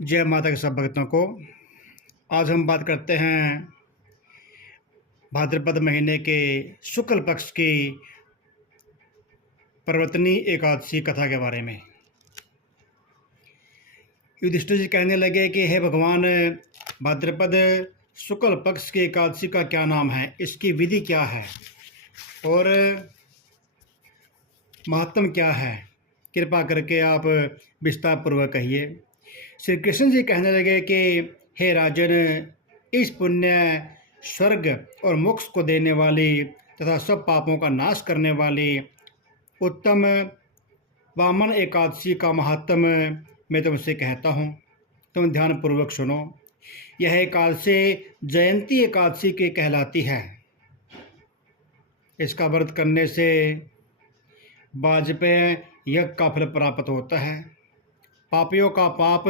जय माता के सब भक्तों को। आज हम बात करते हैं भाद्रपद महीने के शुक्ल पक्ष की पर्वतनी एकादशी कथा के बारे में। युधिष्ठिर जी कहने लगे कि हे भगवान, भाद्रपद शुक्ल पक्ष की एकादशी का क्या नाम है, इसकी विधि क्या है और महात्म क्या है, कृपा करके आप विस्तार पूर्वक कहिए। श्री कृष्ण जी कहने लगे कि हे राजन, इस पुण्य स्वर्ग और मोक्ष को देने वाली तथा सब पापों का नाश करने वाली उत्तम वामन एकादशी का महात्म मैं तुमसे कहता हूँ, तुम ध्यानपूर्वक सुनो। यह एकादशी जयंती एकादशी की कहलाती है। इसका व्रत करने से वाजपेय यज्ञ का फल प्राप्त होता है। पापियों का पाप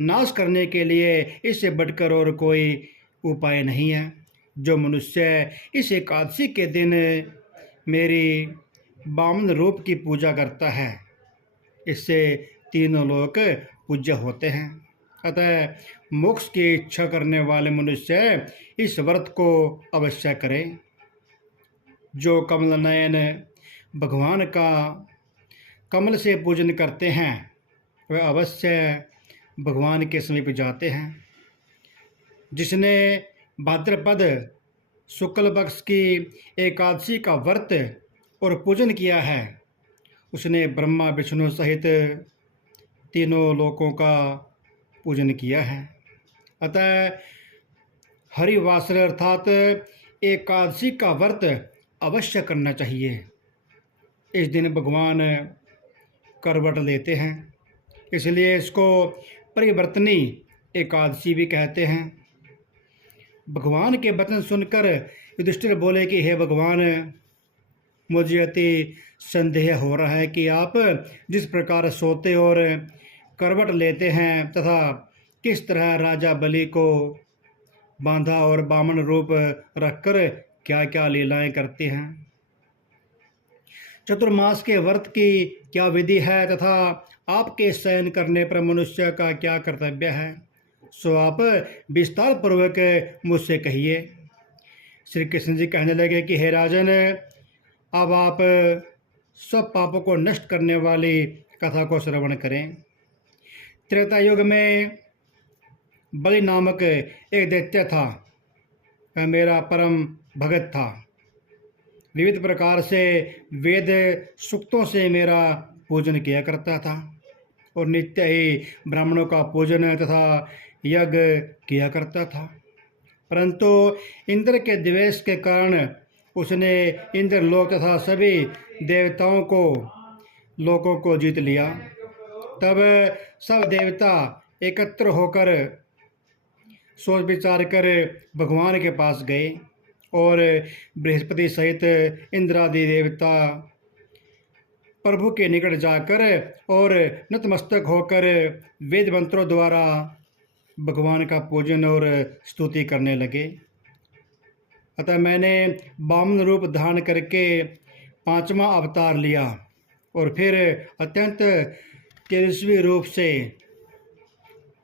नाश करने के लिए इससे बढ़कर और कोई उपाय नहीं है। जो मनुष्य इस एकादशी के दिन मेरी वामन रूप की पूजा करता है, इससे तीनों लोक पूज्य होते हैं। अतः मोक्ष की इच्छा करने वाले मनुष्य इस व्रत को अवश्य करें। जो कमल नयन भगवान का कमल से पूजन करते हैं वह अवश्य भगवान के समीप जाते हैं। जिसने भाद्रपद शुक्ल पक्ष की एकादशी का व्रत और पूजन किया है, उसने ब्रह्मा विष्णु सहित तीनों लोकों का पूजन किया है। अतः हरिवासर अर्थात एकादशी का व्रत अवश्य करना चाहिए। इस दिन भगवान करवट लेते हैं, इसलिए इसको परिवर्तनी एकादशी भी कहते हैं। भगवान के वचन सुनकर युधिष्ठिर बोले कि हे भगवान, मुझे अति संदेह हो रहा है कि आप जिस प्रकार सोते और करवट लेते हैं तथा किस तरह राजा बलि को बांधा और वामन रूप रखकर क्या क्या लीलाएं करते हैं। चतुर्मास के व्रत की क्या विधि है तथा आपके शयन करने पर मनुष्य का क्या कर्तव्य है, सो आप विस्तार पूर्वक मुझसे कहिए। श्री कृष्ण जी कहने लगे कि हे राजन, अब आप सब पापों को नष्ट करने वाली कथा को श्रवण करें। त्रेता युग में बलि नामक एक दैत्य था। वह मेरा परम भगत था। विविध प्रकार से वेद सूक्तों से मेरा पूजन किया करता था और नित्य ही ब्राह्मणों का पूजन तथा यज्ञ किया करता था। परंतु इंद्र के द्वेष के कारण उसने इंद्रलोक तथा सभी देवताओं को लोकों को जीत लिया। तब सब देवता एकत्र होकर सोच विचार कर भगवान के पास गए और बृहस्पति सहित इंद्रादि देवता प्रभु के निकट जाकर और नतमस्तक होकर वेद मंत्रों द्वारा भगवान का पूजन और स्तुति करने लगे। अतः मैंने वामन रूप धारण करके 5वां अवतार लिया और फिर अत्यंत तेजस्वी रूप से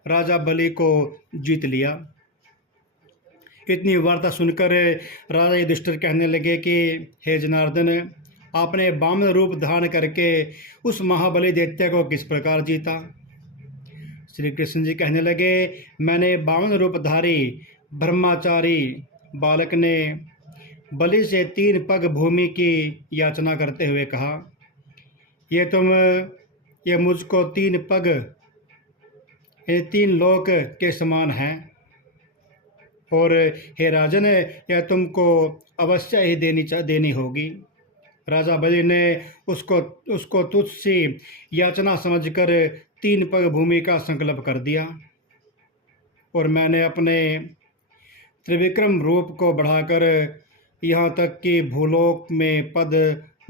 राजा बलि को जीत लिया। इतनी वार्ता सुनकर राजा युधिष्ठिर कहने लगे कि हे जनार्दन, आपने वामन रूप धारण करके उस महाबली दैत्य को किस प्रकार जीता। श्री कृष्ण जी कहने लगे, मैंने वामन रूपधारी ब्रह्मचारी बालक ने बलि से 3 पग भूमि की याचना करते हुए कहा, ये मुझको 3 पग 3 लोक के समान है और हे राजन, यह तुमको अवश्य ही देनी होगी। राजा बलि ने उसको तुच्छ सी याचना समझकर 3 पग भूमि का संकल्प कर दिया और मैंने अपने त्रिविक्रम रूप को बढ़ाकर यहाँ तक कि भूलोक में पद,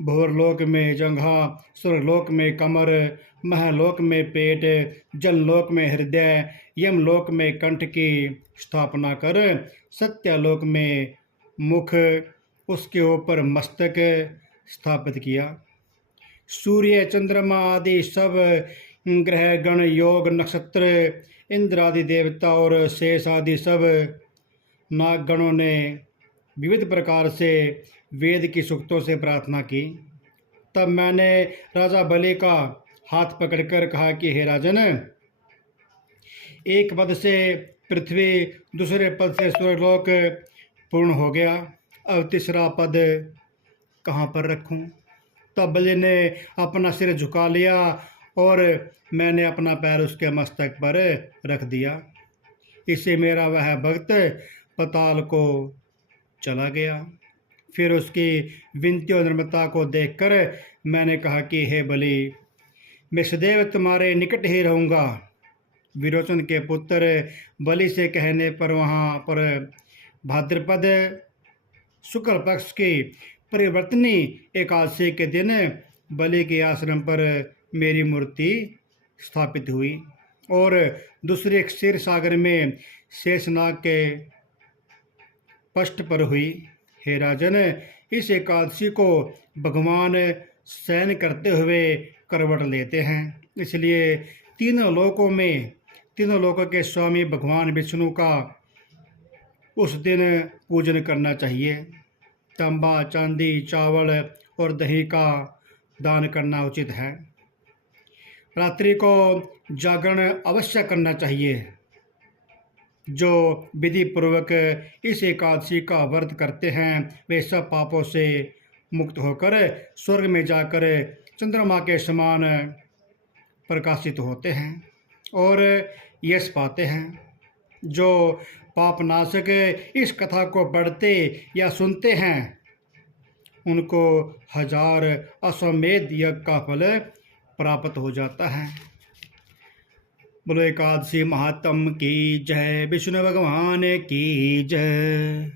भूरलोक में जंघा, स्वर्गलोक में कमर, महलोक में पेट, जललोक में हृदय, यमलोक में कंठ की स्थापना कर सत्यलोक में मुख, उसके ऊपर मस्तक स्थापित किया। सूर्य, चंद्रमा आदि सब ग्रह गण योग नक्षत्र इंद्र आदि देवता और शेष आदि सब नागगणों ने विविध प्रकार से वेद की सूक्तों से प्रार्थना की। तब मैंने राजा बलि का हाथ पकड़कर कहा कि हे राजन, एक पद से पृथ्वी, दूसरे पद से स्वर्गलोक पूर्ण हो गया, अब तीसरा पद कहाँ पर रखूं? तब बलि ने अपना सिर झुका लिया और मैंने अपना पैर उसके मस्तक पर रख दिया। इससे मेरा वह भक्त पाताल को चला गया। फिर उसकी विनती और निर्ममता को देखकर मैंने कहा कि हे बलि, मैं सदैव तुम्हारे निकट ही रहूँगा। विरोचन के पुत्र बलि से कहने पर वहाँ पर भाद्रपद शुक्ल पक्ष की परिवर्तनी एकादशी के दिन बलि के आश्रम पर मेरी मूर्ति स्थापित हुई और दूसरे क्षीर सागर में शेषनाग के पृष्ठ पर हुई। हे राजन, इस एकादशी को भगवान शयन करते हुए करवट लेते हैं, इसलिए तीनों लोकों के स्वामी भगवान विष्णु का उस दिन पूजन करना चाहिए। तांबा, चांदी, चावल और दही का दान करना उचित है। रात्रि को जागरण अवश्य करना चाहिए। जो विधि पूर्वक इस एकादशी का व्रत करते हैं वे सब पापों से मुक्त होकर स्वर्ग में जाकर चंद्रमा के समान प्रकाशित होते हैं और यश पाते हैं। जो पापनाशक इस कथा को पढ़ते या सुनते हैं उनको 1000 अश्वमेध यज्ञ का फल प्राप्त हो जाता है। बोलो एकादशी महात्म की जय, विष्णु भगवान की जय।